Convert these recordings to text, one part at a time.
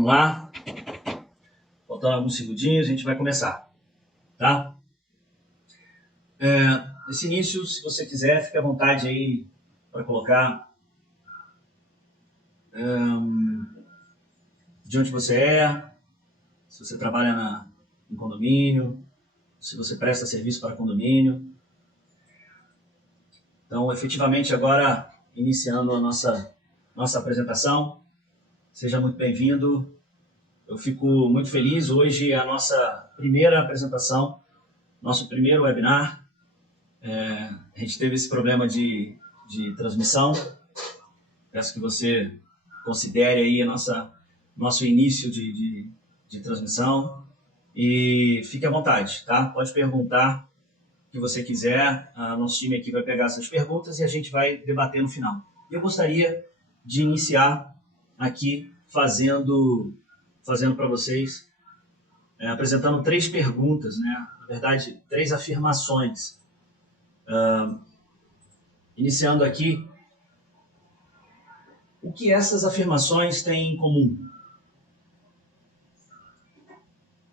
Vamos lá. Faltando alguns segundinhos, a gente vai começar, tá? Nesse início, se você quiser, fique à vontade aí para colocar de onde você é, se você trabalha em condomínio, se você presta serviço para condomínio. Então, efetivamente, agora, iniciando a nossa apresentação, seja muito bem-vindo. Eu fico muito feliz. Hoje é a nossa primeira apresentação, nosso primeiro webinar. A gente teve esse problema de transmissão. Peço que você considere aí nosso início de transmissão e fique à vontade, tá? Pode perguntar o que você quiser. Nosso time aqui vai pegar essas perguntas e a gente vai debater no final. Eu gostaria de iniciar aqui fazendo para vocês, apresentando 3 perguntas, né? Na verdade, 3 afirmações. Iniciando aqui, o que essas afirmações têm em comum?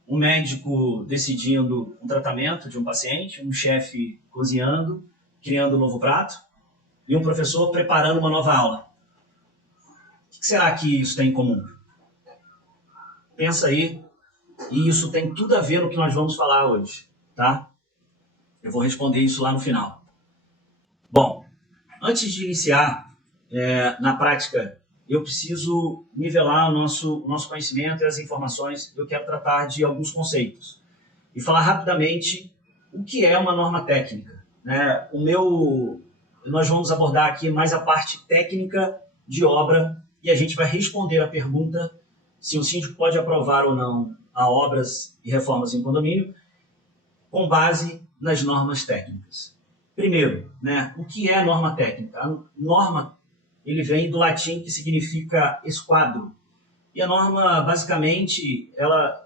Um médico decidindo um tratamento de um paciente, um chefe cozinhando, criando um novo prato, e um professor preparando uma nova aula. O que será que isso tem em comum? Pensa aí, e isso tem tudo a ver no que nós vamos falar hoje, tá? Eu vou responder isso lá no final. Bom, antes de iniciar, na prática, eu preciso nivelar o nosso conhecimento e as informações. Eu quero tratar de alguns conceitos e falar rapidamente o que é uma norma técnica, né? Nós vamos abordar aqui mais a parte técnica de obra e a gente vai responder a pergunta se o síndico pode aprovar ou não a obras e reformas em condomínio com base nas normas técnicas. Primeiro, né, o que é norma técnica? A norma, ele vem do latim, que significa esquadro. E a norma, basicamente,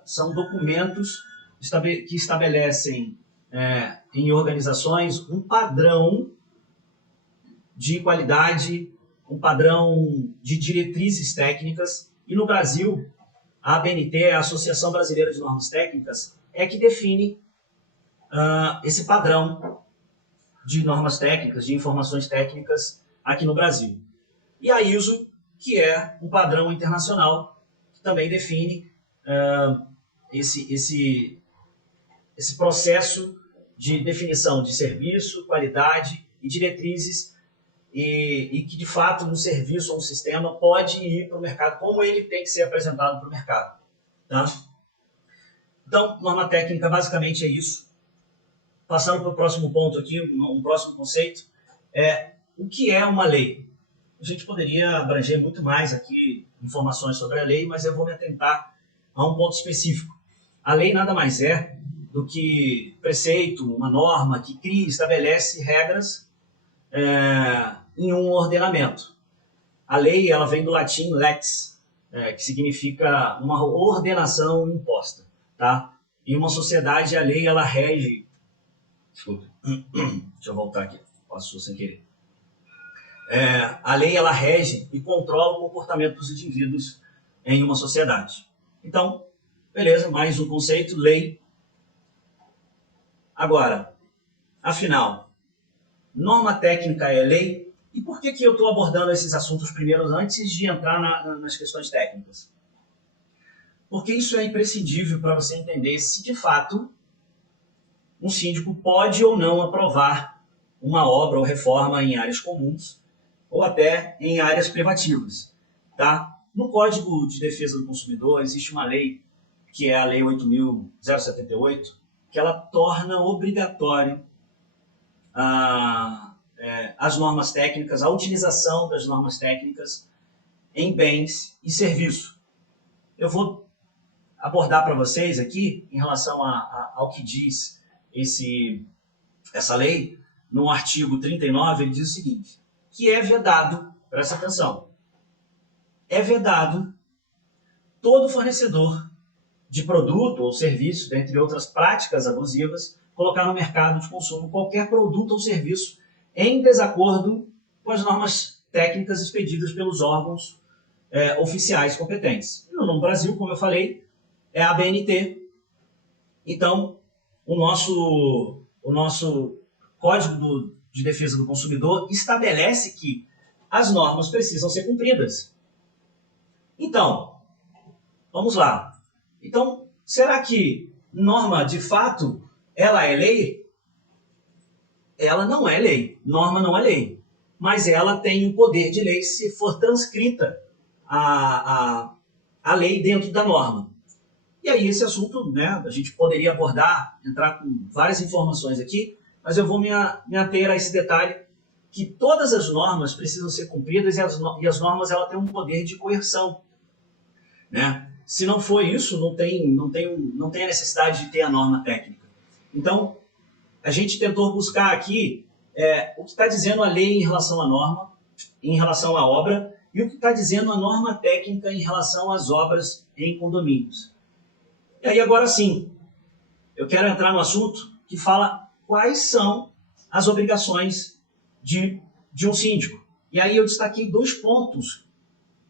são documentos que estabelecem em organizações um padrão de qualidade, um padrão de diretrizes técnicas. E no Brasil, a ABNT, a Associação Brasileira de Normas Técnicas, é que define esse padrão de normas técnicas, de informações técnicas aqui no Brasil. E a ISO, que é um padrão internacional, que também define esse processo de definição de serviço, qualidade e diretrizes, e que, de fato, um serviço ou um sistema pode ir para o mercado, como ele tem que ser apresentado para o mercado. Tá? Então, norma técnica basicamente é isso. Passando para o próximo ponto aqui, um próximo conceito, o que é uma lei? A gente poderia abranger muito mais aqui informações sobre a lei, mas eu vou me atentar a um ponto específico. A lei nada mais é do que preceito, uma norma que cria, estabelece regras em um ordenamento. A lei, ela vem do latim lex, que significa uma ordenação imposta, tá? Em uma sociedade, a lei, ela rege... Desculpa, deixa eu voltar aqui, passou sem querer. A lei, ela rege e controla o comportamento dos indivíduos em uma sociedade. Então, beleza, mais um conceito, lei. Agora, afinal, norma técnica é lei? E por que eu estou abordando esses assuntos primeiro antes de entrar nas questões técnicas? Porque isso é imprescindível para você entender se, de fato, um síndico pode ou não aprovar uma obra ou reforma em áreas comuns ou até em áreas privativas. Tá? No Código de Defesa do Consumidor existe uma lei, que é a Lei 8.078, que ela torna obrigatório as normas técnicas, a utilização das normas técnicas em bens e serviços. Eu vou abordar para vocês aqui, em relação ao que diz essa lei, no artigo 39, ele diz o seguinte, que é vedado, presta atenção, é vedado todo fornecedor de produto ou serviço, dentre outras práticas abusivas, colocar no mercado de consumo qualquer produto ou serviço em desacordo com as normas técnicas expedidas pelos órgãos oficiais competentes. No Brasil, como eu falei, é a ABNT. Então, o nosso Código de Defesa do Consumidor estabelece que as normas precisam ser cumpridas. Então, vamos lá. Então, será que norma, de fato, ela é lei? Ela não é lei. Norma não é lei. Mas ela tem o poder de lei se for transcrita a lei dentro da norma. E aí esse assunto, né, a gente poderia abordar, entrar com várias informações aqui, mas eu vou me ater a esse detalhe que todas as normas precisam ser cumpridas e as normas ela têm um poder de coerção, né? Se não for isso, não tem a necessidade de ter a norma técnica. Então, a gente tentou buscar aqui o que está dizendo a lei em relação à norma, em relação à obra, e o que está dizendo a norma técnica em relação às obras em condomínios. E aí agora sim, eu quero entrar no assunto que fala quais são as obrigações de um síndico. E aí eu destaquei 2 pontos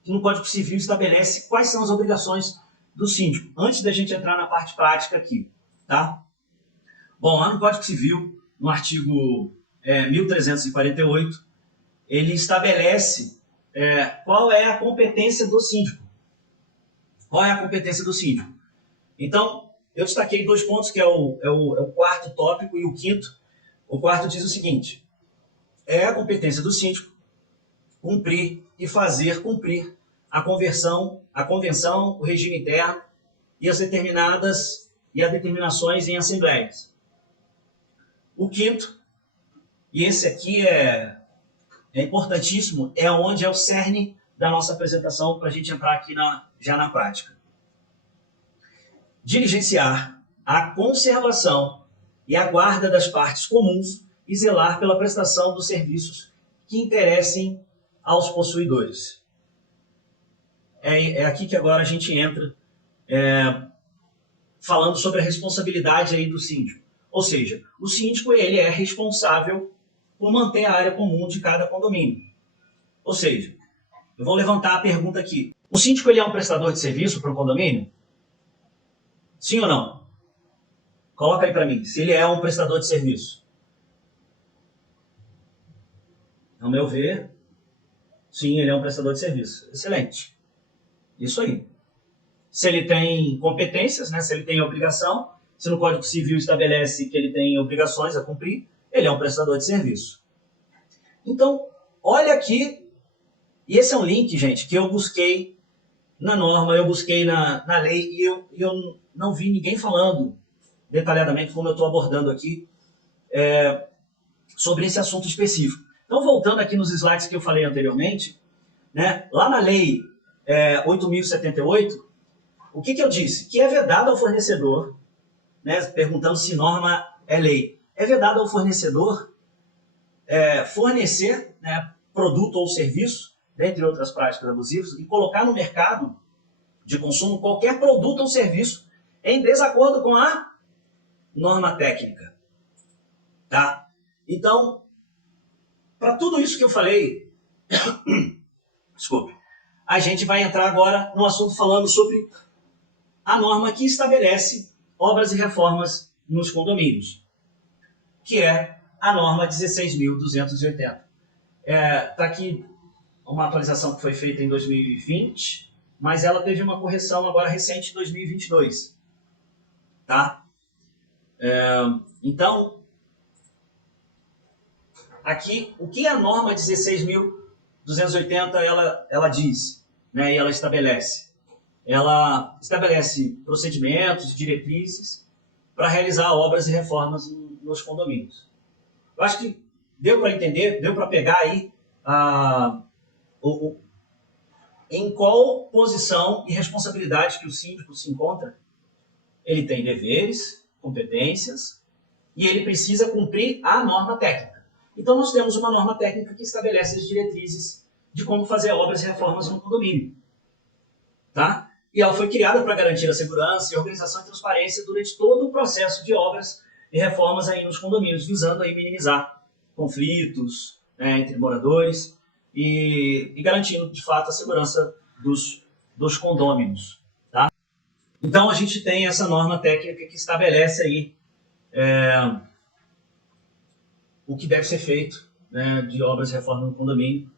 que no Código Civil estabelece quais são as obrigações do síndico, antes da gente entrar na parte prática aqui, tá? Bom, lá no Código Civil, no artigo 1348, ele estabelece qual é a competência do síndico. Qual é a competência do síndico? Então, eu destaquei 2 pontos, que é o quarto tópico e o quinto. O quarto diz o seguinte: é a competência do síndico cumprir e fazer cumprir a convenção, o regime interno e as determinações em assembleias. O quinto, e esse aqui é importantíssimo, é onde é o cerne da nossa apresentação para a gente entrar aqui já na prática. Diligenciar a conservação e a guarda das partes comuns e zelar pela prestação dos serviços que interessem aos possuidores. É aqui que agora a gente entra falando sobre a responsabilidade aí do síndico. Ou seja, o síndico ele é responsável por manter a área comum de cada condomínio. Ou seja, eu vou levantar a pergunta aqui. O síndico ele é um prestador de serviço para um condomínio? Sim ou não? Coloca aí para mim, se ele é um prestador de serviço. Ao meu ver, sim, ele é um prestador de serviço. Excelente. Isso aí. Se ele tem competências, né, se ele tem obrigação, se no Código Civil estabelece que ele tem obrigações a cumprir, ele é um prestador de serviço. Então, olha aqui, e esse é um link, gente, que eu busquei na norma, eu busquei na lei, e eu não vi ninguém falando detalhadamente, como eu estou abordando aqui, sobre esse assunto específico. Então, voltando aqui nos slides que eu falei anteriormente, né, lá na lei 8.078, o que eu disse? Que é vedado ao fornecedor, né, perguntando se norma é lei, é vedado ao fornecedor fornecer, né, produto ou serviço, dentre outras práticas abusivas, e colocar no mercado de consumo qualquer produto ou serviço em desacordo com a norma técnica. Tá? Então, para tudo isso que eu falei, desculpe, a gente vai entrar agora no assunto falando sobre a norma que estabelece obras e reformas nos condomínios, que é a norma 16.280. Está aqui uma atualização que foi feita em 2020, mas ela teve uma correção agora recente em 2022. Tá? Então, aqui, o que a norma 16.280 ela diz, né, e ela estabelece? Ela estabelece procedimentos, diretrizes para realizar obras e reformas nos condomínios. Eu acho que deu para entender, deu para pegar aí em qual posição e responsabilidade que o síndico se encontra. Ele tem deveres, competências e ele precisa cumprir a norma técnica. Então nós temos uma norma técnica que estabelece as diretrizes de como fazer obras e reformas no condomínio. Tá? E ela foi criada para garantir a segurança e organização e transparência durante todo o processo de obras e reformas aí nos condomínios, visando aí minimizar conflitos, né, entre moradores e garantindo, de fato, a segurança dos condôminos. Então, a gente tem essa norma técnica que estabelece aí o que deve ser feito, né, de obras de reforma no condomínio.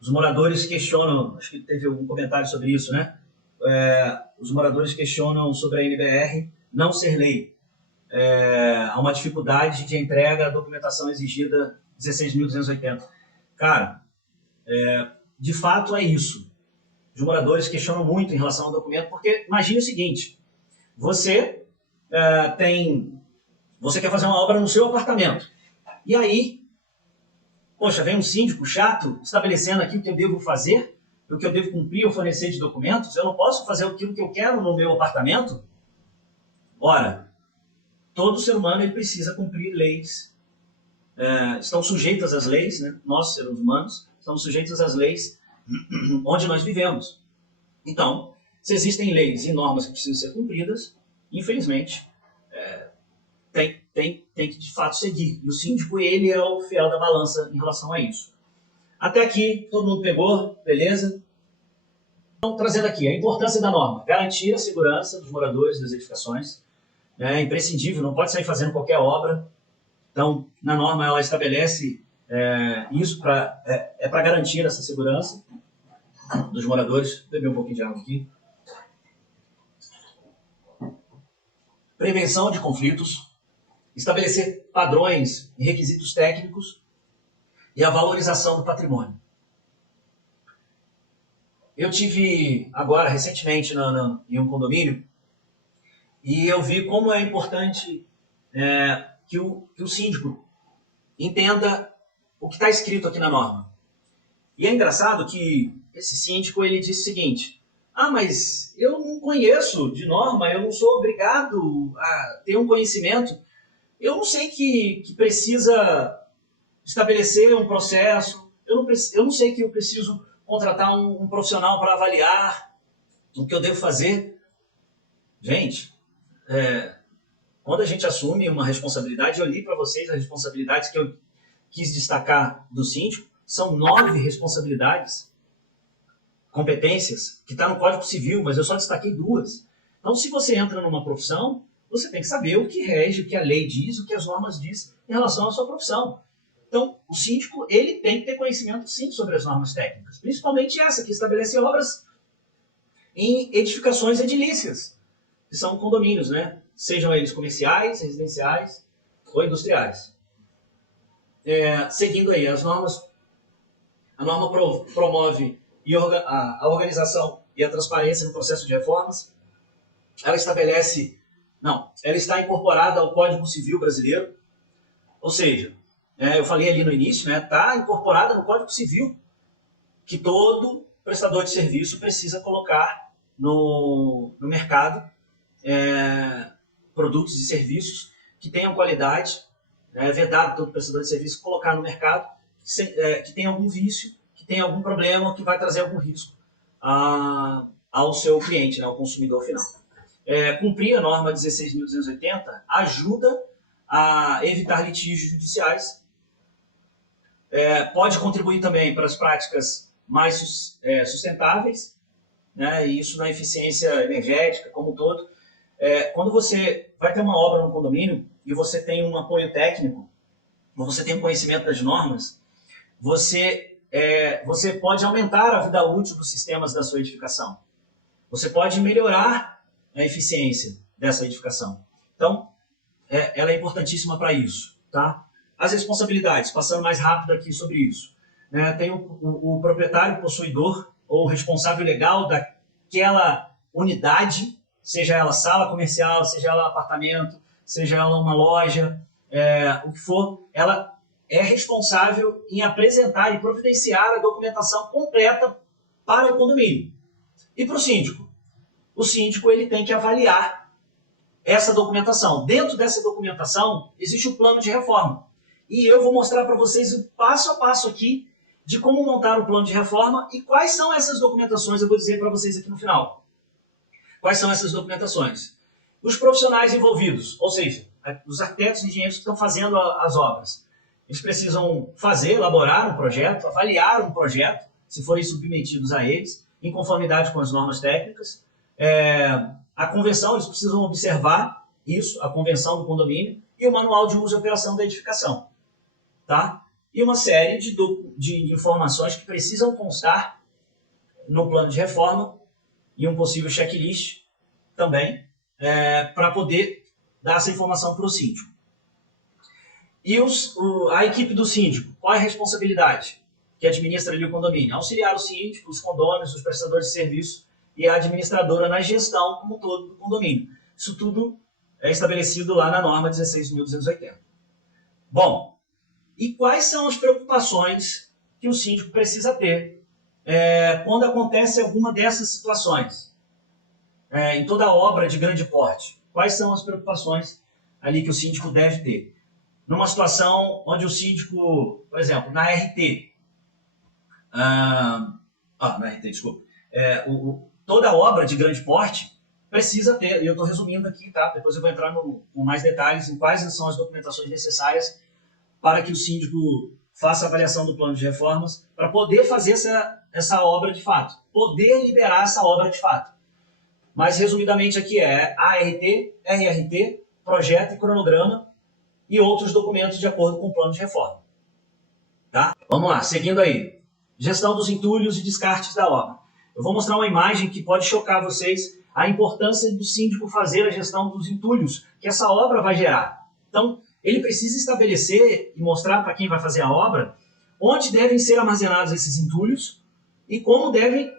Os moradores questionam, acho que teve algum comentário sobre isso, né? Os moradores questionam sobre a NBR não ser lei. Há uma dificuldade de entrega da documentação exigida 16.280. Cara, de fato é isso. Os moradores questionam muito em relação ao documento, porque imagine o seguinte, você quer fazer uma obra no seu apartamento, e aí, poxa, vem um síndico chato estabelecendo aqui o que eu devo fazer, o que eu devo cumprir ou fornecer de documentos, eu não posso fazer aquilo que eu quero no meu apartamento? Ora, todo ser humano ele precisa cumprir leis, estão sujeitas às leis, né? Nós, seres humanos, estamos sujeitos às leis onde nós vivemos. Então, se existem leis e normas que precisam ser cumpridas, infelizmente, tem que de fato seguir. E o síndico, ele é o fiel da balança em relação a isso. Até aqui, todo mundo pegou, beleza? Então, trazendo aqui a importância da norma. Garantir a segurança dos moradores das edificações. É imprescindível, não pode sair fazendo qualquer obra. Então, na norma, ela estabelece isso para garantir essa segurança dos moradores. Vou beber um pouquinho de água aqui. Prevenção de conflitos. Estabelecer padrões e requisitos técnicos e a valorização do patrimônio. Eu tive agora, recentemente, em um condomínio, e eu vi como é importante que o síndico entenda o que está escrito aqui na norma. E é engraçado que esse síndico ele disse o seguinte: mas eu não conheço de norma, eu não sou obrigado a ter um conhecimento. Eu não sei que precisa estabelecer um processo, eu não sei que eu preciso contratar um profissional para avaliar o que eu devo fazer. Gente, quando a gente assume uma responsabilidade, eu li para vocês as responsabilidades que eu quis destacar do síndico, são 9 responsabilidades, competências, que está no Código Civil, mas eu só destaquei 2. Então, se você entra numa profissão, você tem que saber o que rege, o que a lei diz, o que as normas dizem em relação à sua profissão. Então, o síndico ele tem que ter conhecimento, sim, sobre as normas técnicas, principalmente essa, que estabelece obras em edificações edilícias, que são condomínios, né? Sejam eles comerciais, residenciais ou industriais. Seguindo aí as normas, a norma promove a organização e a transparência no processo de reformas. Ela está incorporada ao Código Civil brasileiro, ou seja, eu falei ali no início, está incorporada no Código Civil, que todo prestador de serviço precisa colocar no mercado produtos e serviços que tenham qualidade. É vedado todo prestador de serviço colocar no mercado que tem algum vício, que tem algum problema, que vai trazer algum risco ao seu cliente, ao consumidor final. Cumprir a norma 16.280 ajuda a evitar litígios judiciais. Pode contribuir também para as práticas mais sustentáveis, né, e isso na eficiência energética como um todo. Quando você vai ter uma obra no condomínio e você tem um apoio técnico, ou você tem um conhecimento das normas, você pode aumentar a vida útil dos sistemas da sua edificação. Você pode melhorar a eficiência dessa edificação. Então, ela é importantíssima para isso. Tá? As responsabilidades, passando mais rápido aqui sobre isso. Tem o proprietário possuidor ou responsável legal daquela unidade, seja ela sala comercial, seja ela apartamento, seja ela uma loja, o que for, ela é responsável em apresentar e providenciar a documentação completa para o condomínio. E para o síndico? O síndico ele tem que avaliar essa documentação. Dentro dessa documentação existe o plano de reforma. E eu vou mostrar para vocês o passo a passo aqui de como montar o plano de reforma e quais são essas documentações, eu vou dizer para vocês aqui no final. Quais são essas documentações? Os profissionais envolvidos, ou seja, os arquitetos e engenheiros que estão fazendo as obras. Eles precisam elaborar um projeto, avaliar um projeto, se forem submetidos a eles, em conformidade com as normas técnicas. a convenção, eles precisam observar isso, a convenção do condomínio, e o manual de uso e operação da edificação. Tá? E uma série de informações que precisam constar no plano de reforma e um possível checklist também, para poder dar essa informação para o síndico. E a equipe do síndico, qual é a responsabilidade que administra ali o condomínio? Auxiliar o síndico, os condôminos, os prestadores de serviço e a administradora na gestão como todo do condomínio. Isso tudo é estabelecido lá na norma 16.280. Bom, e quais são as preocupações que o síndico precisa ter quando acontece alguma dessas situações? Em toda obra de grande porte, quais são as preocupações ali que o síndico deve ter? Numa situação onde o síndico, por exemplo, na RT, desculpa, toda obra de grande porte precisa ter, e eu estou resumindo aqui, tá? Depois eu vou entrar com mais detalhes em quais são as documentações necessárias para que o síndico faça a avaliação do plano de reformas, para poder fazer essa obra de fato, poder liberar essa obra de fato. Mas, resumidamente, aqui é ART, RRT, projeto e cronograma e outros documentos de acordo com o plano de reforma. Tá? Vamos lá, seguindo aí. Gestão dos entulhos e descartes da obra. Eu vou mostrar uma imagem que pode chocar vocês, a importância do síndico fazer a gestão dos entulhos que essa obra vai gerar. Então, ele precisa estabelecer e mostrar para quem vai fazer a obra onde devem ser armazenados esses entulhos e como devem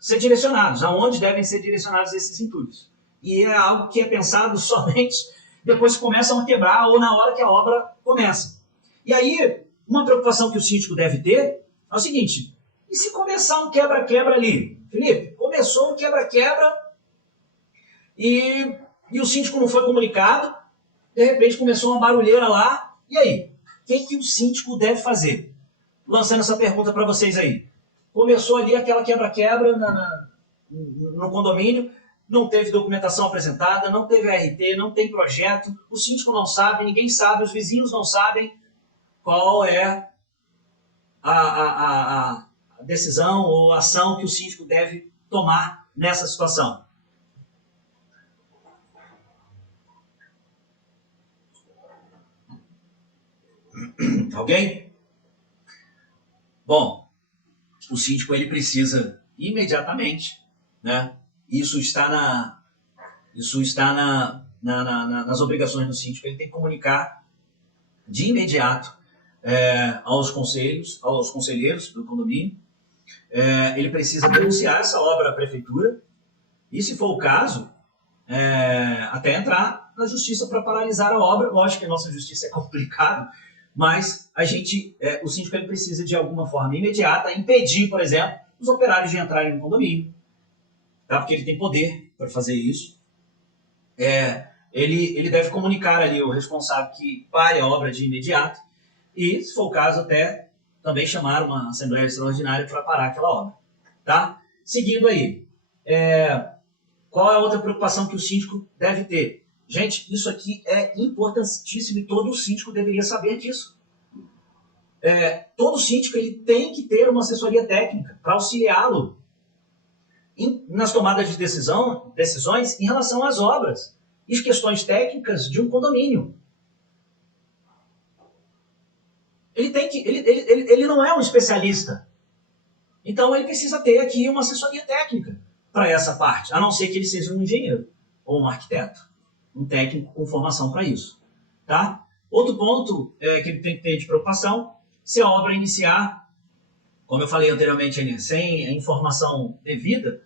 ser direcionados, aonde devem ser direcionados esses entulhos. E é algo que é pensado somente depois que começam a quebrar ou na hora que a obra começa. E aí, uma preocupação que o síndico deve ter é o seguinte: e se começar um quebra-quebra ali? Felipe, começou um quebra-quebra e o síndico não foi comunicado, de repente começou uma barulheira lá, e aí? O que o síndico deve fazer? Lançando essa pergunta para vocês aí. Começou ali aquela quebra-quebra no condomínio, não teve documentação apresentada, não teve ART, não tem projeto, o síndico não sabe, ninguém sabe, os vizinhos não sabem qual é a decisão ou a ação que o síndico deve tomar nessa situação. Alguém? Bom, o síndico ele precisa imediatamente, né? Isso está nas obrigações do síndico. Ele tem que comunicar de imediato aos conselheiros do condomínio. Ele precisa denunciar essa obra à prefeitura e, se for o caso, até entrar na justiça para paralisar a obra. Lógico que a nossa justiça é complicado, mas o síndico ele precisa, de alguma forma imediata, impedir, por exemplo, os operários de entrarem no condomínio, tá? Porque ele tem poder para fazer isso. Ele deve comunicar ali o responsável que pare a obra de imediato e, se for o caso, até também chamar uma assembleia extraordinária para parar aquela obra. Tá? Seguindo aí, qual é a outra preocupação que o síndico deve ter? Gente, isso aqui é importantíssimo e todo síndico deveria saber disso. Todo síndico ele tem que ter uma assessoria técnica para auxiliá-lo nas tomadas de decisões em relação às obras e questões técnicas de um condomínio. Ele não é um especialista. Então ele precisa ter aqui uma assessoria técnica para essa parte, a não ser que ele seja um engenheiro ou um arquiteto, um técnico com formação para isso. Tá? Outro ponto que ele tem que ter de preocupação: se a obra iniciar, como eu falei anteriormente, sem a informação devida,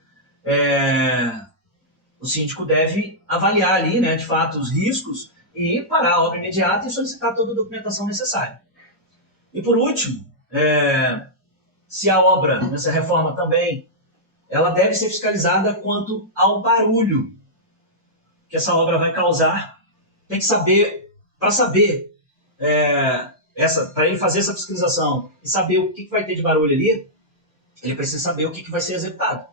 o síndico deve avaliar ali, né, de fato, os riscos e parar a obra imediata e solicitar toda a documentação necessária. E por último, se a obra, nessa reforma também, ela deve ser fiscalizada quanto ao barulho que essa obra vai causar. Tem que saber, para ele fazer essa fiscalização e saber o que vai ter de barulho ali, ele precisa saber o que vai ser executado.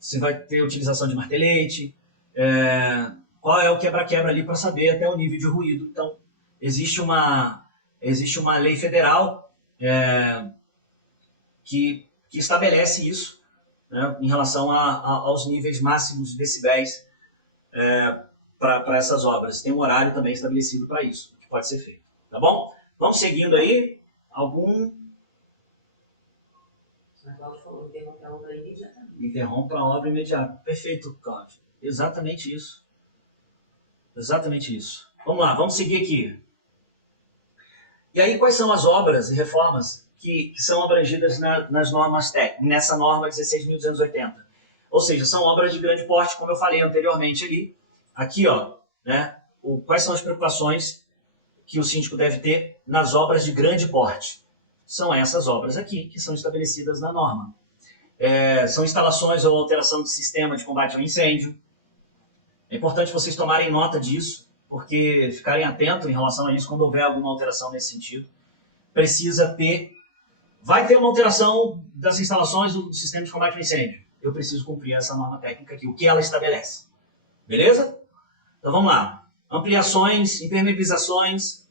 Se vai ter utilização de martelete, qual é o quebra-quebra ali para saber até o nível de ruído. Então, existe uma lei federal que estabelece isso, né, em relação aos níveis máximos de decibéis para essas obras. Tem um horário também estabelecido para isso, que pode ser feito. Tá bom? Vamos seguindo aí. Algum... Interrompe a obra imediatamente. Interrompa a obra imediata. Perfeito, Cláudio. Exatamente isso. Exatamente isso. Vamos lá, vamos seguir aqui. E aí, quais são as obras e reformas que são abrangidas nas normas técnicas, nessa norma 16.280? Ou seja, são obras de grande porte, como eu falei anteriormente ali. Aqui, ó, né, quais são as preocupações que o síndico deve ter nas obras de grande porte? São essas obras aqui, que são estabelecidas na norma. São instalações ou alteração de sistema de combate ao incêndio. É importante vocês tomarem nota disso, porque ficarem atentos em relação a isso quando houver alguma alteração nesse sentido. Precisa ter... Vai ter uma alteração das instalações do sistema de combate ao incêndio. Eu preciso cumprir essa norma técnica aqui, o que ela estabelece. Beleza? Então vamos lá. Ampliações, impermeabilizações,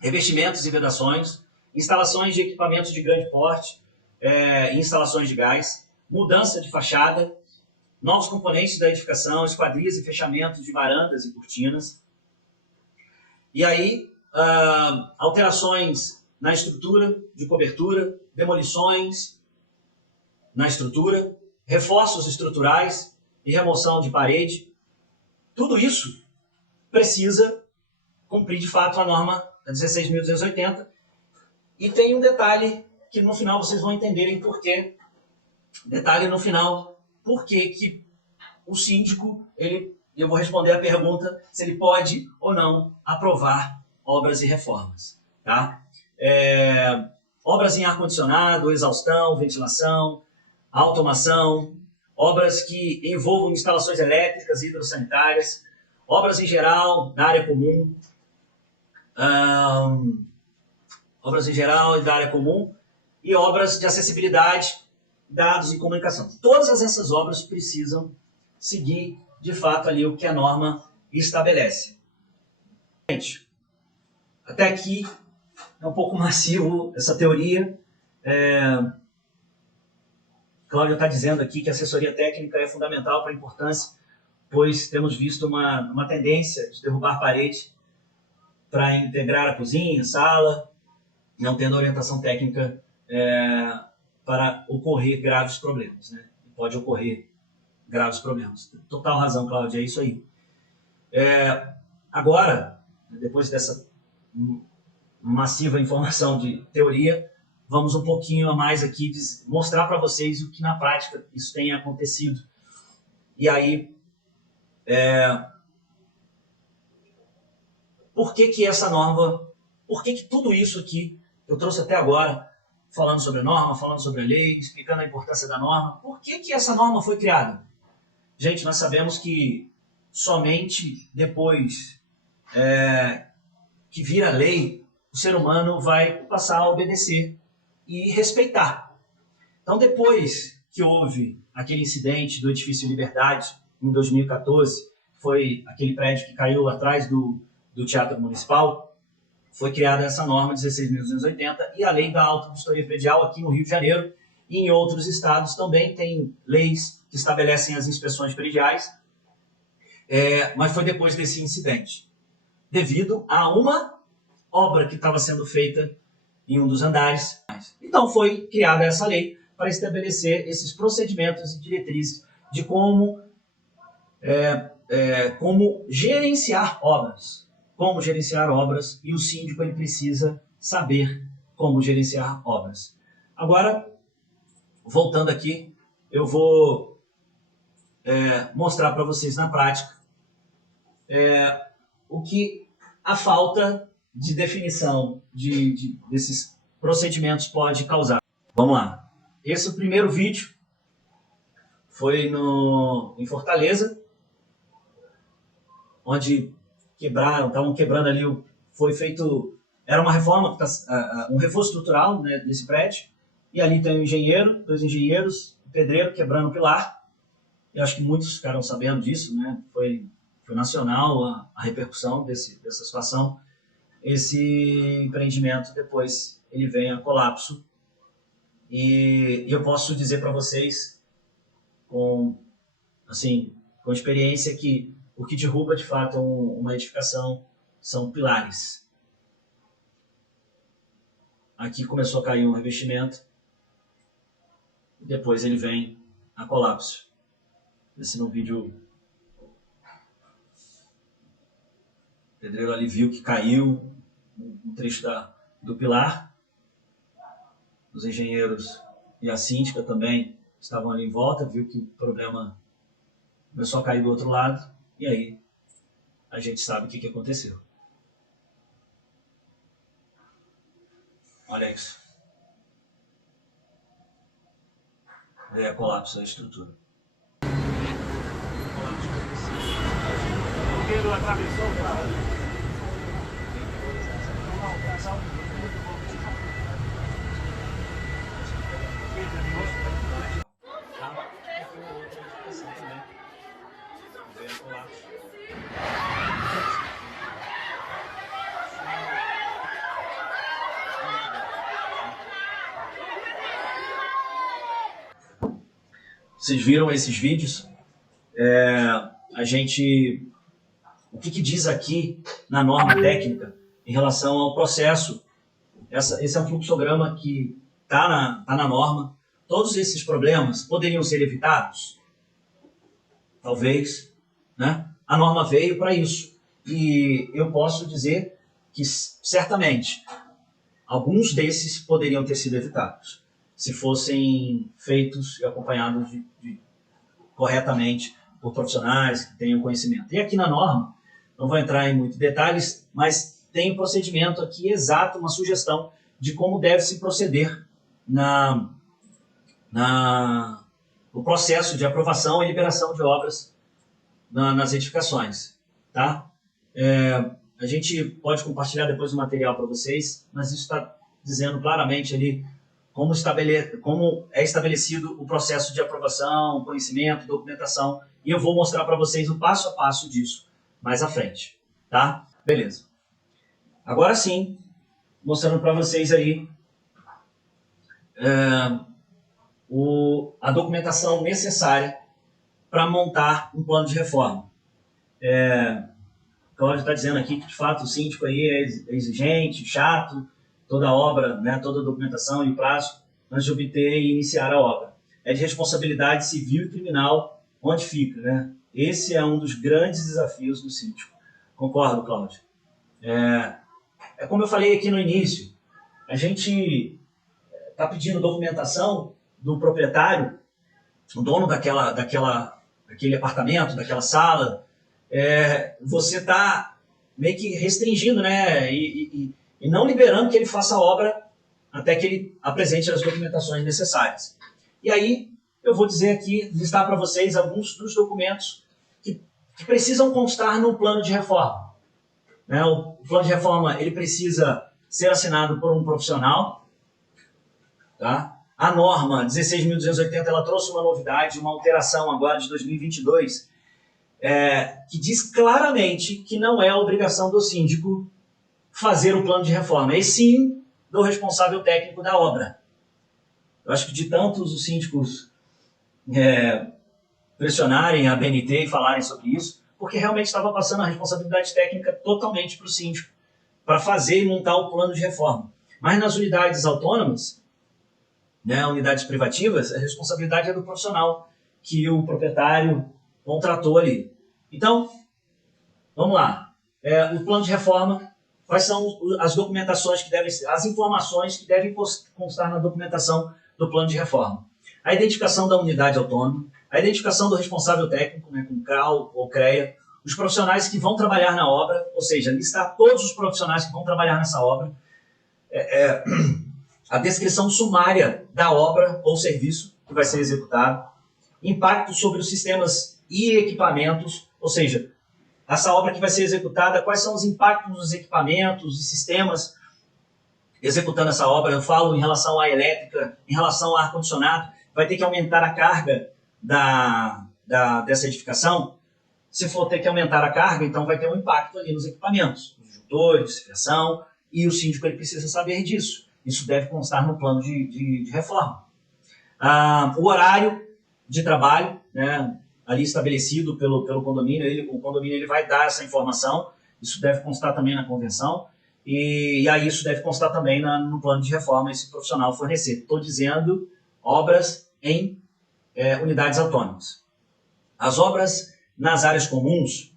revestimentos e vedações, instalações de equipamentos de grande porte, instalações de gás, mudança de fachada, novos componentes da edificação, esquadrias e fechamentos de varandas e cortinas. E aí, alterações na estrutura de cobertura, demolições na estrutura, reforços estruturais e remoção de parede. Tudo isso precisa cumprir de fato a norma 16.280. E tem um detalhe que no final vocês vão entenderem por quê. Detalhe no final, por que o síndico, eu vou responder a pergunta se ele pode ou não aprovar obras e reformas. Tá? Obras em ar-condicionado, exaustão, ventilação, automação, obras que envolvam instalações elétricas e hidrossanitárias, obras em geral na área comum, obras em geral e da área comum, e obras de acessibilidade, dados e comunicação. Todas essas obras precisam seguir, de fato, ali o que a norma estabelece. Gente, até aqui é um pouco massivo essa teoria. Cláudio está dizendo aqui que a assessoria técnica é fundamental para a importância, pois temos visto uma tendência de derrubar parede para integrar a cozinha, a sala, não tendo orientação técnica para ocorrer graves problemas. Né? Pode ocorrer graves problemas. Total razão, Cláudia, é isso aí. Agora, depois dessa massiva informação de teoria, vamos um pouquinho a mais aqui mostrar para vocês o que na prática isso tem acontecido. E aí, por que essa norma, por que tudo isso aqui eu trouxe até agora, falando sobre a norma, falando sobre a lei, explicando a importância da norma, por que essa norma foi criada? Gente, nós sabemos que somente depois que vira lei, o ser humano vai passar a obedecer e respeitar. Então, depois que houve aquele incidente do edifício Liberdade, em 2014, foi aquele prédio que caiu atrás do Teatro Municipal, foi criada essa norma 16.280 e a lei da auto-vistoria predial aqui no Rio de Janeiro e em outros estados também tem leis que estabelecem as inspeções prediais, mas foi depois desse incidente, devido a uma obra que estava sendo feita em um dos andares. Então foi criada essa lei para estabelecer esses procedimentos e diretrizes de como gerenciar obras. Como gerenciar obras, e o síndico ele precisa saber como gerenciar obras. Agora, voltando aqui, eu vou mostrar para vocês na prática o que a falta de definição desses procedimentos pode causar. Vamos lá. Esse é o primeiro vídeo, foi em Fortaleza, onde estavam quebrando ali, foi feito, era uma reforma, um reforço estrutural, né, desse prédio, e ali tem um engenheiro, 2 engenheiros, um pedreiro quebrando o pilar. Eu acho que muitos ficaram sabendo disso, né? Foi nacional a repercussão dessa situação. Esse empreendimento depois ele vem a colapso, e eu posso dizer para vocês com experiência que O que derruba, de fato, uma edificação são pilares. Aqui começou a cair um revestimento, e depois ele vem a colapso. Esse no vídeo, o pedreiro ali viu que caiu um trecho do pilar. Os engenheiros e a síndica também estavam ali em volta, viu que o problema começou a cair do outro lado, e aí a gente sabe o que aconteceu. Olha isso. Veio a colapso da estrutura. O dedo atravessou o carro. Vocês viram esses vídeos? O que diz aqui na norma técnica em relação ao processo? Esse é um fluxograma que está na norma. Todos esses problemas poderiam ser evitados? Talvez, né? A norma veio para isso. E eu posso dizer que, certamente, alguns desses poderiam ter sido evitados, se fossem feitos e acompanhados corretamente por profissionais que tenham conhecimento. E aqui na norma, não vou entrar em muitos detalhes, mas tem um procedimento aqui exato, uma sugestão de como deve se proceder no processo de aprovação e liberação de obras nas edificações. Tá? A gente pode compartilhar depois o material para vocês, mas isso está dizendo claramente ali como é estabelecido o processo de aprovação, conhecimento, documentação, e eu vou mostrar para vocês o passo a passo disso mais à frente, tá? Beleza. Agora sim, mostrando para vocês aí a documentação necessária para montar um plano de reforma. O Cláudio está dizendo aqui que, de fato, o síndico aí é exigente, chato, toda a obra, né, toda a documentação e prazo antes de obter e iniciar a obra. É de responsabilidade civil e criminal onde fica, né? Esse é um dos grandes desafios do síndico. Concordo, Cláudio. Como eu falei aqui no início, a gente está pedindo documentação do proprietário, o dono daquele apartamento, daquela sala. Você está meio que restringindo, né? E não liberando que ele faça a obra até que ele apresente as documentações necessárias. E aí, eu vou dizer aqui, listar para vocês alguns dos documentos que precisam constar no plano de reforma. Né? O plano de reforma ele precisa ser assinado por um profissional. Tá? A norma 16.280 ela trouxe uma novidade, uma alteração agora de 2022, que diz claramente que não é a obrigação do síndico fazer o plano de reforma, e sim do responsável técnico da obra. Eu acho que de tantos os síndicos pressionarem a BNT e falarem sobre isso, porque realmente estava passando a responsabilidade técnica totalmente para o síndico, para fazer e montar o plano de reforma. Mas nas unidades autônomas, né, unidades privativas, a responsabilidade é do profissional que o proprietário contratou ali. Então, vamos lá. O plano de reforma, quais são as documentações que devem ser, as informações que devem constar na documentação do plano de reforma? A identificação da unidade autônoma, a identificação do responsável técnico, né, com CRAU ou CREA, os profissionais que vão trabalhar na obra, ou seja, listar todos os profissionais que vão trabalhar nessa obra, a descrição sumária da obra ou serviço que vai ser executado, impacto sobre os sistemas e equipamentos, ou seja, essa obra que vai ser executada, quais são os impactos dos equipamentos e sistemas executando essa obra. Eu falo em relação à elétrica, em relação ao ar-condicionado, vai ter que aumentar a carga dessa edificação. Se for ter que aumentar a carga, então vai ter um impacto ali nos equipamentos, nos disjuntores, fiação, e o síndico ele precisa saber disso. Isso deve constar no plano de reforma. O horário de trabalho, né? ali estabelecido pelo condomínio, o condomínio ele vai dar essa informação, isso deve constar também na convenção, e aí isso deve constar também no plano de reforma esse profissional fornecer. Estou dizendo obras em unidades autônomas. As obras nas áreas comuns,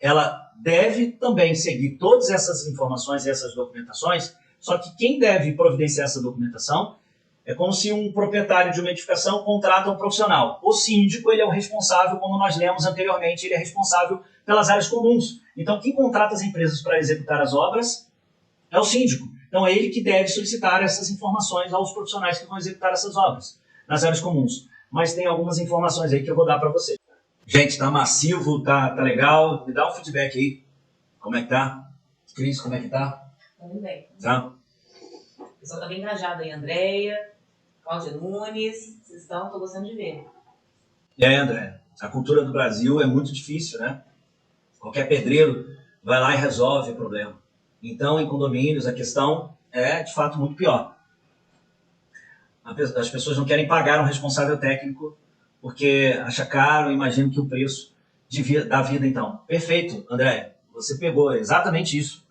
ela deve também seguir todas essas informações e essas documentações, só que quem deve providenciar essa documentação é como se um proprietário de uma edificação contrata um profissional. O síndico, ele é o responsável, como nós lemos anteriormente, ele é responsável pelas áreas comuns. Então, quem contrata as empresas para executar as obras é o síndico. Então, é ele que deve solicitar essas informações aos profissionais que vão executar essas obras nas áreas comuns. Mas tem algumas informações aí que eu vou dar para vocês. Gente, tá massivo, tá legal. Me dá um feedback aí. Como é que tá? Cris, como é que tá? Tudo bem. Tá? O pessoal tá bem engajado aí, Andréia, Cláudia Nunes, vocês tô gostando de ver. André, a cultura do Brasil é muito difícil, né? Qualquer pedreiro vai lá e resolve o problema. Então, em condomínios, a questão é, de fato, muito pior. As pessoas não querem pagar um responsável técnico porque acha caro, imagino que o preço da vida, então. Perfeito, André, você pegou exatamente isso.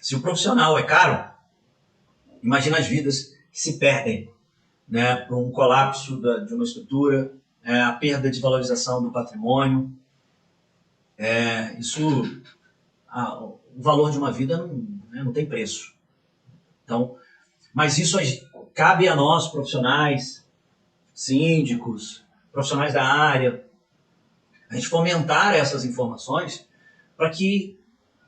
Se o profissional é caro, imagina as vidas que se perdem, né, por um colapso de uma estrutura, a perda de valorização do patrimônio. O valor de uma vida não tem preço. Então, mas isso cabe a nós, profissionais, síndicos, profissionais da área, a gente fomentar essas informações para que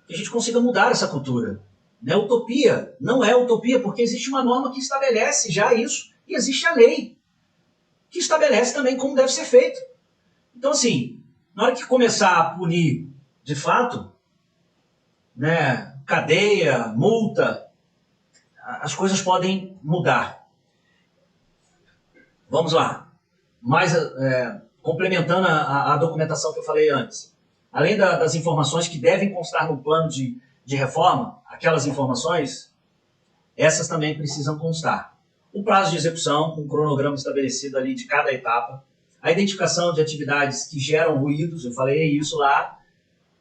a gente consiga mudar essa cultura. Não é utopia, não é utopia, porque existe uma norma que estabelece já isso, e existe a lei que estabelece também como deve ser feito. Então, assim, na hora que começar a punir de fato, né, cadeia, multa, as coisas podem mudar. Vamos lá. Mais complementando a documentação que eu falei antes. Além das informações que devem constar no plano de reforma, aquelas informações, essas também precisam constar. O prazo de execução, com um cronograma estabelecido ali de cada etapa. A identificação de atividades que geram ruídos, eu falei isso lá.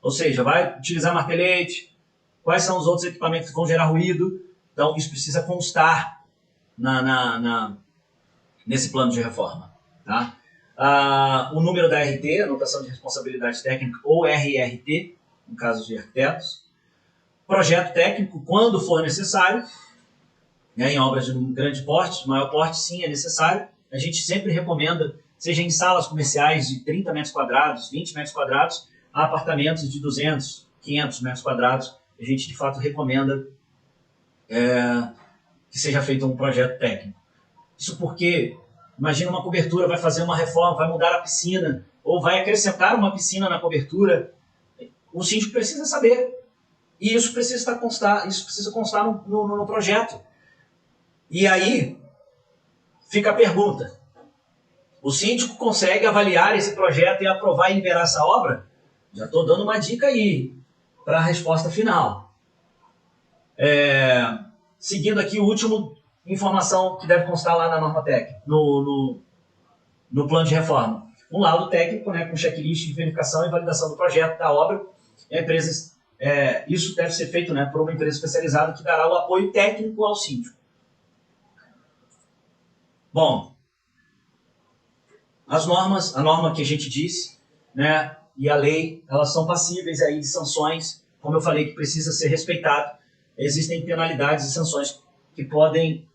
Ou seja, vai utilizar martelete, quais são os outros equipamentos que vão gerar ruído. Então, isso precisa constar nesse plano de reforma. Tá? O número da RT, anotação de responsabilidade técnica, ou RRT, no caso de arquitetos. Projeto técnico, quando for necessário, né, em obras de um grande porte, de maior porte, sim, é necessário. A gente sempre recomenda, seja em salas comerciais de 30 metros quadrados, 20 metros quadrados, a apartamentos de 200, 500 metros quadrados, a gente de fato recomenda que seja feito um projeto técnico. Isso porque, imagina uma cobertura, vai fazer uma reforma, vai mudar a piscina, ou vai acrescentar uma piscina na cobertura, o síndico precisa saber. E isso precisa constar no projeto. E aí, fica a pergunta. O síndico consegue avaliar esse projeto e aprovar e liberar essa obra? Já estou dando uma dica aí para a resposta final. Seguindo aqui, o último informação que deve constar lá na norma técnica, no plano de reforma. Um laudo técnico, né, com checklist de verificação e validação do projeto, da obra. Isso deve ser feito, né, por uma empresa especializada que dará o apoio técnico ao síndico. Bom, a norma que a gente disse, né, e a lei, elas são passíveis aí de sanções, como eu falei, que precisa ser respeitado. Existem penalidades e sanções que podem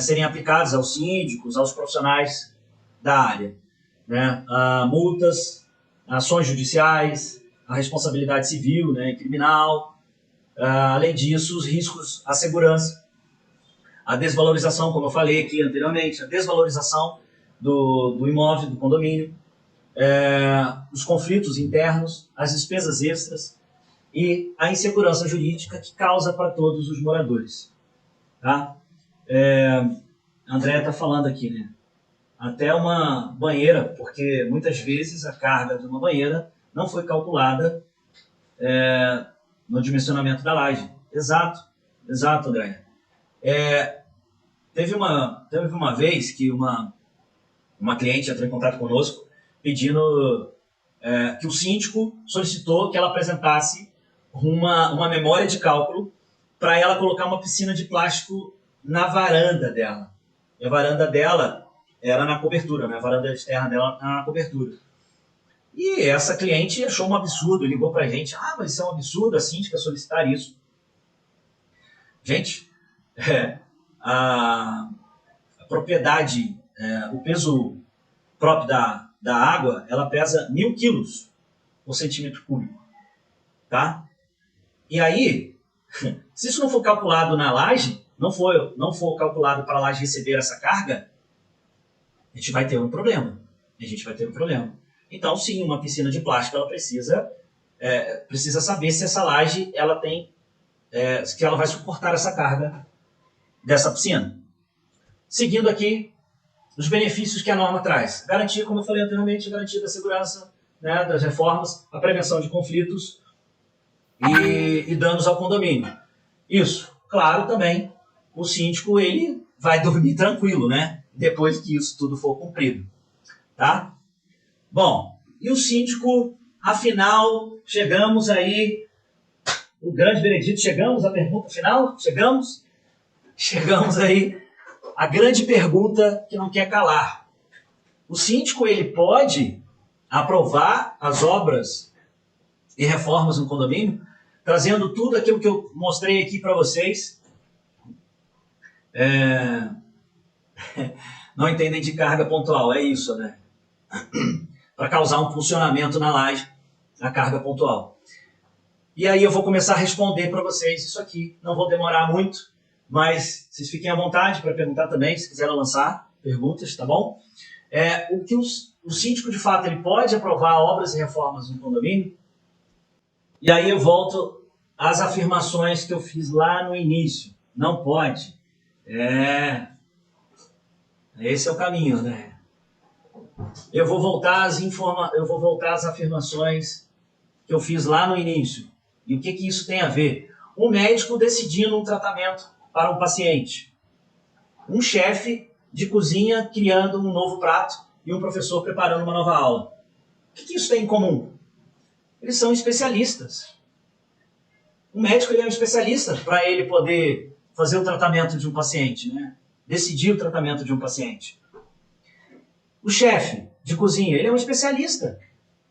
serem aplicadas aos síndicos, aos profissionais da área, né? Multas, ações judiciais, a responsabilidade civil, né, e criminal. Além disso, os riscos à segurança, a desvalorização, como eu falei aqui anteriormente, a desvalorização do imóvel, do condomínio, os conflitos internos, as despesas extras e a insegurança jurídica que causa para todos os moradores. Tá? André está falando aqui, né? Até uma banheira, porque muitas vezes a carga de uma banheira não foi calculada no dimensionamento da laje. Exato, André. teve uma vez que uma cliente entrou em contato conosco pedindo que o síndico solicitou que ela apresentasse uma memória de cálculo para ela colocar uma piscina de plástico na varanda dela. E a varanda dela era na cobertura, né? A varanda externa dela era na cobertura. E essa cliente achou um absurdo, ligou para a gente, mas isso é um absurdo, a síndica solicitar isso. Gente, a propriedade, o peso próprio da água, ela pesa 1.000 quilos por centímetro cúbico, tá? E aí, se isso não for calculado na laje, não for calculado para a laje receber essa carga, a gente vai ter um problema. Então, sim, uma piscina de plástico, ela precisa saber se essa laje ela tem, que ela vai suportar essa carga dessa piscina. Seguindo aqui, os benefícios que a norma traz. Garantia, como eu falei anteriormente, garantia da segurança, né, das reformas, a prevenção de conflitos e danos ao condomínio. Isso, claro, também, o síndico ele vai dormir tranquilo, né, depois que isso tudo for cumprido. Tá? Bom, e o síndico, afinal, chegamos aí, o grande veredito, chegamos à pergunta final? Chegamos aí à grande pergunta que não quer calar. O síndico, ele pode aprovar as obras e reformas no condomínio, trazendo tudo aquilo que eu mostrei aqui para vocês. Não entendem de carga pontual, é isso, né? Para causar um funcionamento na laje, a carga pontual. E aí eu vou começar a responder para vocês isso aqui. Não vou demorar muito, mas vocês fiquem à vontade para perguntar também, se quiserem lançar perguntas, tá bom? O que o síndico, de fato, ele pode aprovar obras e reformas no condomínio? E aí eu volto às afirmações que eu fiz lá no início. Não pode. Esse é o caminho, né? Eu vou voltar às afirmações que eu fiz lá no início. E o que isso tem a ver? Um médico decidindo um tratamento para um paciente. Um chefe de cozinha criando um novo prato e um professor preparando uma nova aula. O que isso tem em comum? Eles são especialistas. O médico ele é um especialista para ele poder fazer o tratamento de um paciente, né? Decidir o tratamento de um paciente. O chefe de cozinha, ele é um especialista.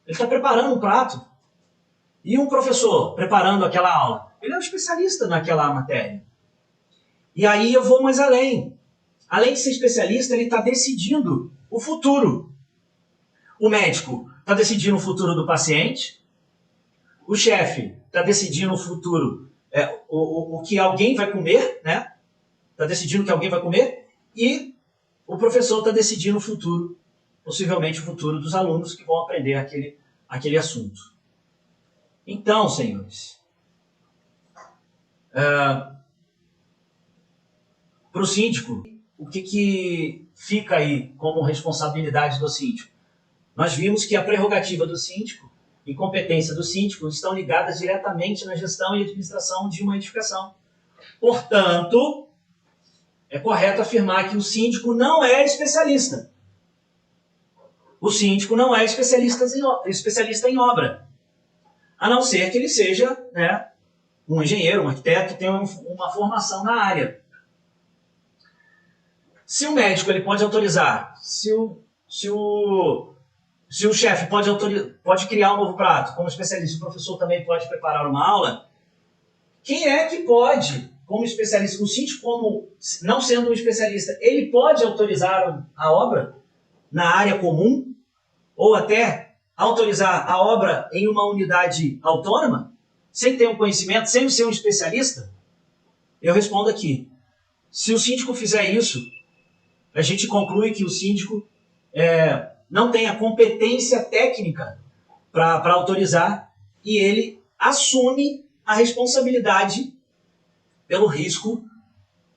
Ele está preparando um prato. E um professor preparando aquela aula, ele é um especialista naquela matéria. E aí eu vou mais além. Além de ser especialista, ele está decidindo o futuro. O médico está decidindo o futuro do paciente. O chefe está decidindo o futuro, o que alguém vai comer, né? Está decidindo o que alguém vai comer. E o professor está decidindo o futuro, possivelmente o futuro dos alunos que vão aprender aquele assunto. Então, senhores, para o síndico, o que fica aí como responsabilidade do síndico? Nós vimos que a prerrogativa do síndico e competência do síndico estão ligadas diretamente na gestão e administração de uma edificação. Portanto, é correto afirmar que o síndico não é especialista. O síndico não é especialista em obra. A não ser que ele seja, né, um engenheiro, um arquiteto, que tenha uma formação na área. Se o médico ele pode autorizar, se o chefe pode criar um novo prato, como especialista, o professor também pode preparar uma aula, quem é que pode, como especialista, o síndico, como não sendo um especialista, ele pode autorizar a obra na área comum, ou até autorizar a obra em uma unidade autônoma, sem ter um conhecimento, sem ser um especialista? Eu respondo aqui. Se o síndico fizer isso, a gente conclui que o síndico não tem a competência técnica para autorizar e ele assume a responsabilidade pelo risco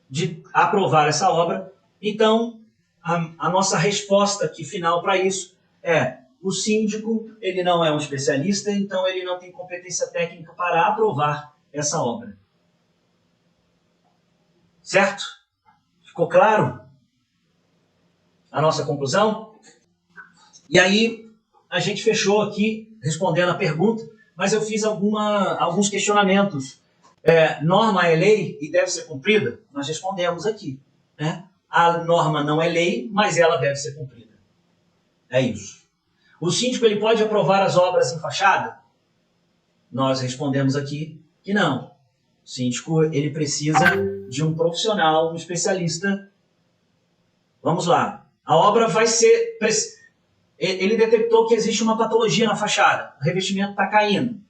de aprovar essa obra. Então, a nossa resposta aqui final para isso o síndico ele não é um especialista, então ele não tem competência técnica para aprovar essa obra. Certo? Ficou claro a nossa conclusão? E aí, a gente fechou aqui respondendo a pergunta, mas eu fiz alguns questionamentos. Norma é lei e deve ser cumprida? Nós respondemos aqui, né? A norma não é lei, mas ela deve ser cumprida. É isso. O síndico ele pode aprovar as obras em fachada? Nós respondemos aqui que não. O síndico ele precisa de um profissional, um especialista. Vamos lá. A obra vai ser... Ele detectou que existe uma patologia na fachada. O revestimento está caindo.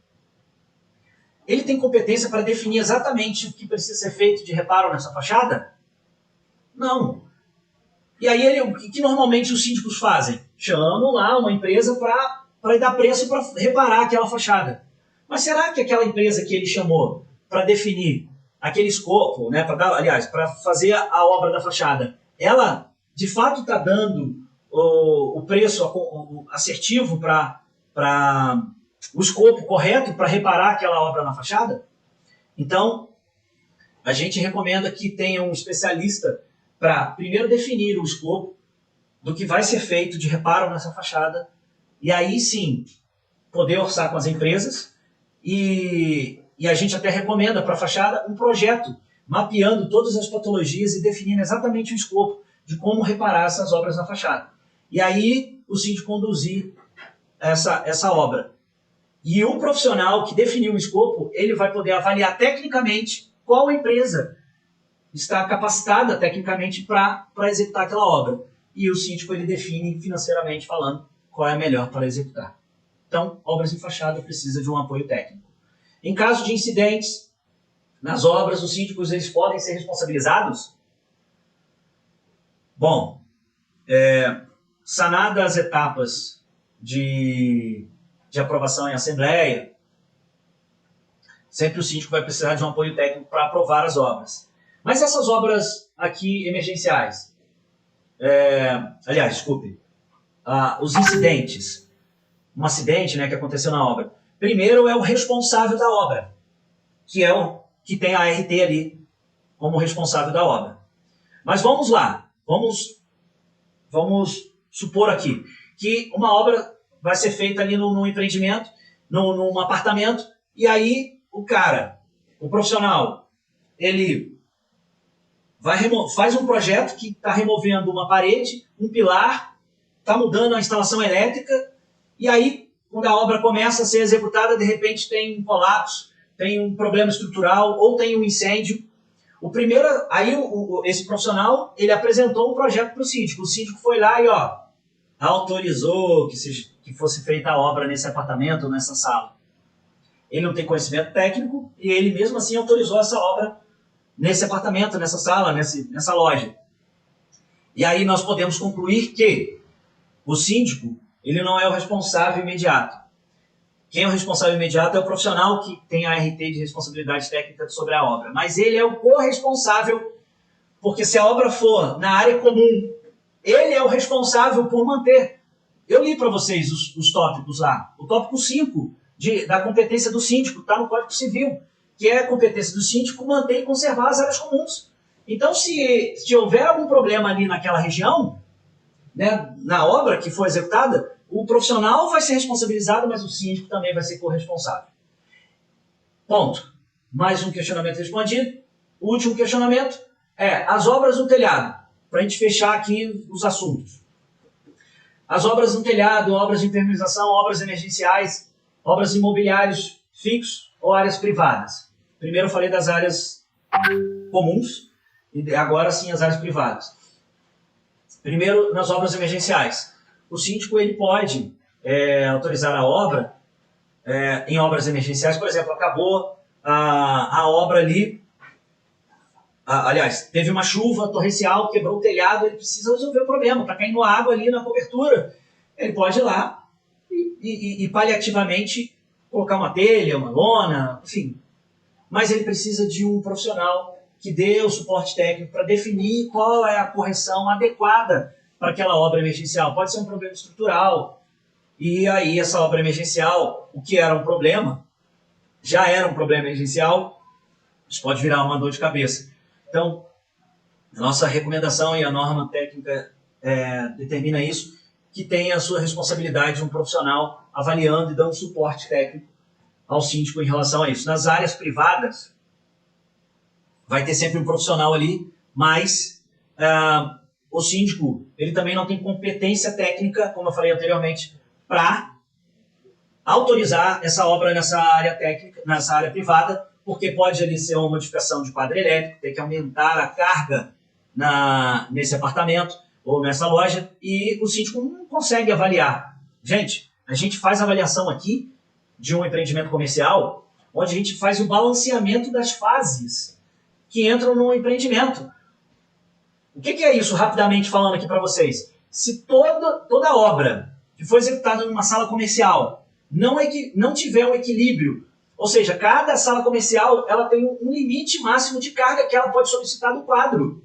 Ele tem competência para definir exatamente o que precisa ser feito de reparo nessa fachada? Não. E aí, o que normalmente os síndicos fazem? Chamam lá uma empresa para dar preço para reparar aquela fachada. Mas será que aquela empresa que ele chamou para definir aquele escopo, né, para fazer a obra da fachada, ela de fato está dando o preço assertivo para o escopo correto para reparar aquela obra na fachada? Então, a gente recomenda que tenha um especialista para primeiro definir o escopo do que vai ser feito de reparo nessa fachada e aí sim poder orçar com as empresas e a gente até recomenda para a fachada um projeto mapeando todas as patologias e definindo exatamente o escopo de como reparar essas obras na fachada. E aí o síndico conduzir essa obra. E o profissional que definiu o escopo, ele vai poder avaliar tecnicamente qual empresa está capacitada tecnicamente para executar aquela obra. E o síndico ele define financeiramente falando qual é a melhor para executar. Então, obras em fachada precisa de um apoio técnico. Em caso de incidentes nas obras, os síndicos eles podem ser responsabilizados? Bom, sanadas as etapas de aprovação em assembleia, sempre o síndico vai precisar de um apoio técnico para aprovar as obras. Mas essas obras aqui emergenciais, os incidentes, um acidente, né, que aconteceu na obra. Primeiro é o responsável da obra, que é o que tem a ART ali como responsável da obra. Mas vamos lá, vamos supor aqui que uma obra vai ser feita ali num empreendimento, num apartamento, e aí o profissional, ele faz um projeto que está removendo uma parede, um pilar, está mudando a instalação elétrica, e aí, quando a obra começa a ser executada, de repente tem um colapso, tem um problema estrutural, ou tem um incêndio. Esse profissional, ele apresentou um projeto para o síndico foi lá e autorizou que fosse feita a obra nesse apartamento, nessa sala. Ele não tem conhecimento técnico, e ele mesmo assim autorizou essa obra nesse apartamento, nessa sala, nessa loja. E aí nós podemos concluir que o síndico ele não é o responsável imediato. Quem é o responsável imediato é o profissional que tem a ART de responsabilidade técnica sobre a obra. Mas ele é o corresponsável, porque se a obra for na área comum, ele é o responsável por manter. Eu li para vocês os tópicos lá. O tópico 5 da competência do síndico está no Código Civil, que é a competência do síndico manter e conservar as áreas comuns. Então, se houver algum problema ali naquela região, né, na obra que foi executada, o profissional vai ser responsabilizado, mas o síndico também vai ser corresponsável. Ponto. Mais um questionamento respondido. O último questionamento é as obras no telhado, para a gente fechar aqui os assuntos. As obras no telhado, obras de impermeabilização, obras emergenciais, obras imobiliários fixos ou áreas privadas. Primeiro eu falei das áreas comuns e agora sim as áreas privadas. Primeiro, nas obras emergenciais. O síndico ele pode autorizar a obra em obras emergenciais. Por exemplo, acabou a obra ali, aliás, teve uma chuva torrencial, quebrou o telhado, ele precisa resolver o problema, está caindo água ali na cobertura. Ele pode ir lá e paliativamente colocar uma telha, uma lona, enfim. Mas ele precisa de um profissional que dê o suporte técnico para definir qual é a correção adequada para aquela obra emergencial. Pode ser um problema estrutural, e aí essa obra emergencial, o que era um problema, já era um problema emergencial, isso pode virar uma dor de cabeça. Então, A nossa recomendação e a norma técnica determina isso, que tem a sua responsabilidade um profissional avaliando e dando suporte técnico ao síndico em relação a isso. Nas áreas privadas, vai ter sempre um profissional ali, mas o síndico ele também não tem competência técnica, como eu falei anteriormente, para autorizar essa obra nessa área técnica, nessa área privada, porque pode ali ser uma modificação de quadro elétrico, ter que aumentar a carga nesse apartamento ou nessa loja, e o síndico não consegue avaliar. Gente, a gente faz avaliação aqui de um empreendimento comercial, onde a gente faz o balanceamento das fases que entram no empreendimento. O que é isso, rapidamente falando aqui para vocês? Se toda obra que for executada numa sala comercial não tiver um equilíbrio, ou seja, cada sala comercial ela tem um limite máximo de carga que ela pode solicitar do quadro.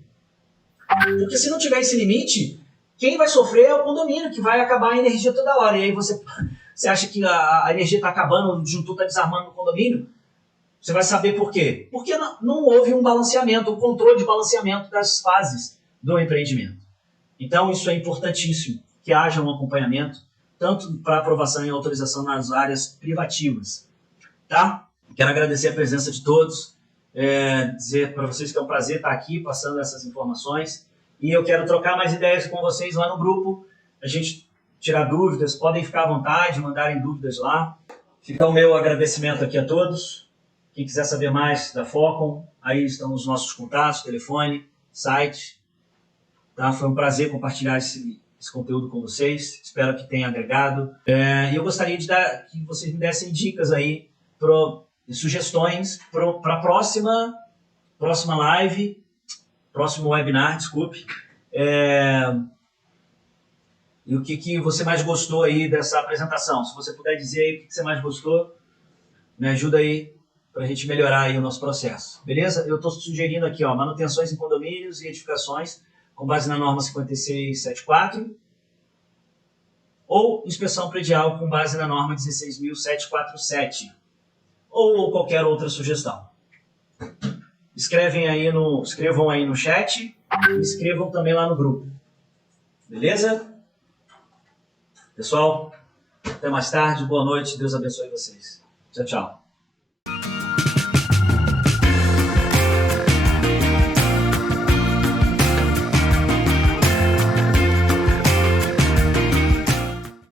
Porque se não tiver esse limite, quem vai sofrer é o condomínio, que vai acabar a energia toda hora. E aí você acha que a energia está acabando, o disjuntor está desarmando no condomínio? Você vai saber por quê. Porque não houve um balanceamento, um controle de balanceamento das fases do empreendimento. Então isso é importantíssimo, que haja um acompanhamento, tanto para aprovação e autorização nas áreas privativas. Tá? Quero agradecer a presença de todos, dizer para vocês que é um prazer estar aqui passando essas informações, e eu quero trocar mais ideias com vocês lá no grupo, a gente tirar dúvidas, podem ficar à vontade, mandarem dúvidas lá. Fica o meu agradecimento aqui a todos. Quem quiser saber mais da Focon, aí estão os nossos contatos, telefone, site. Tá? Foi um prazer compartilhar esse conteúdo com vocês, espero que tenha agregado. E eu gostaria que vocês me dessem dicas aí, sugestões para a próxima live, próximo webinar, desculpe. E o que você mais gostou aí dessa apresentação? Se você puder dizer aí o que você mais gostou, me ajuda aí para a gente melhorar aí o nosso processo. Beleza? Eu estou sugerindo aqui, ó, manutenções em condomínios e edificações com base na norma 5674 ou inspeção predial com base na norma 16.747 ou qualquer outra sugestão. Escrevam aí no chat e escrevam também lá no grupo. Beleza? Pessoal, até mais tarde, boa noite, Deus abençoe vocês. Tchau, tchau.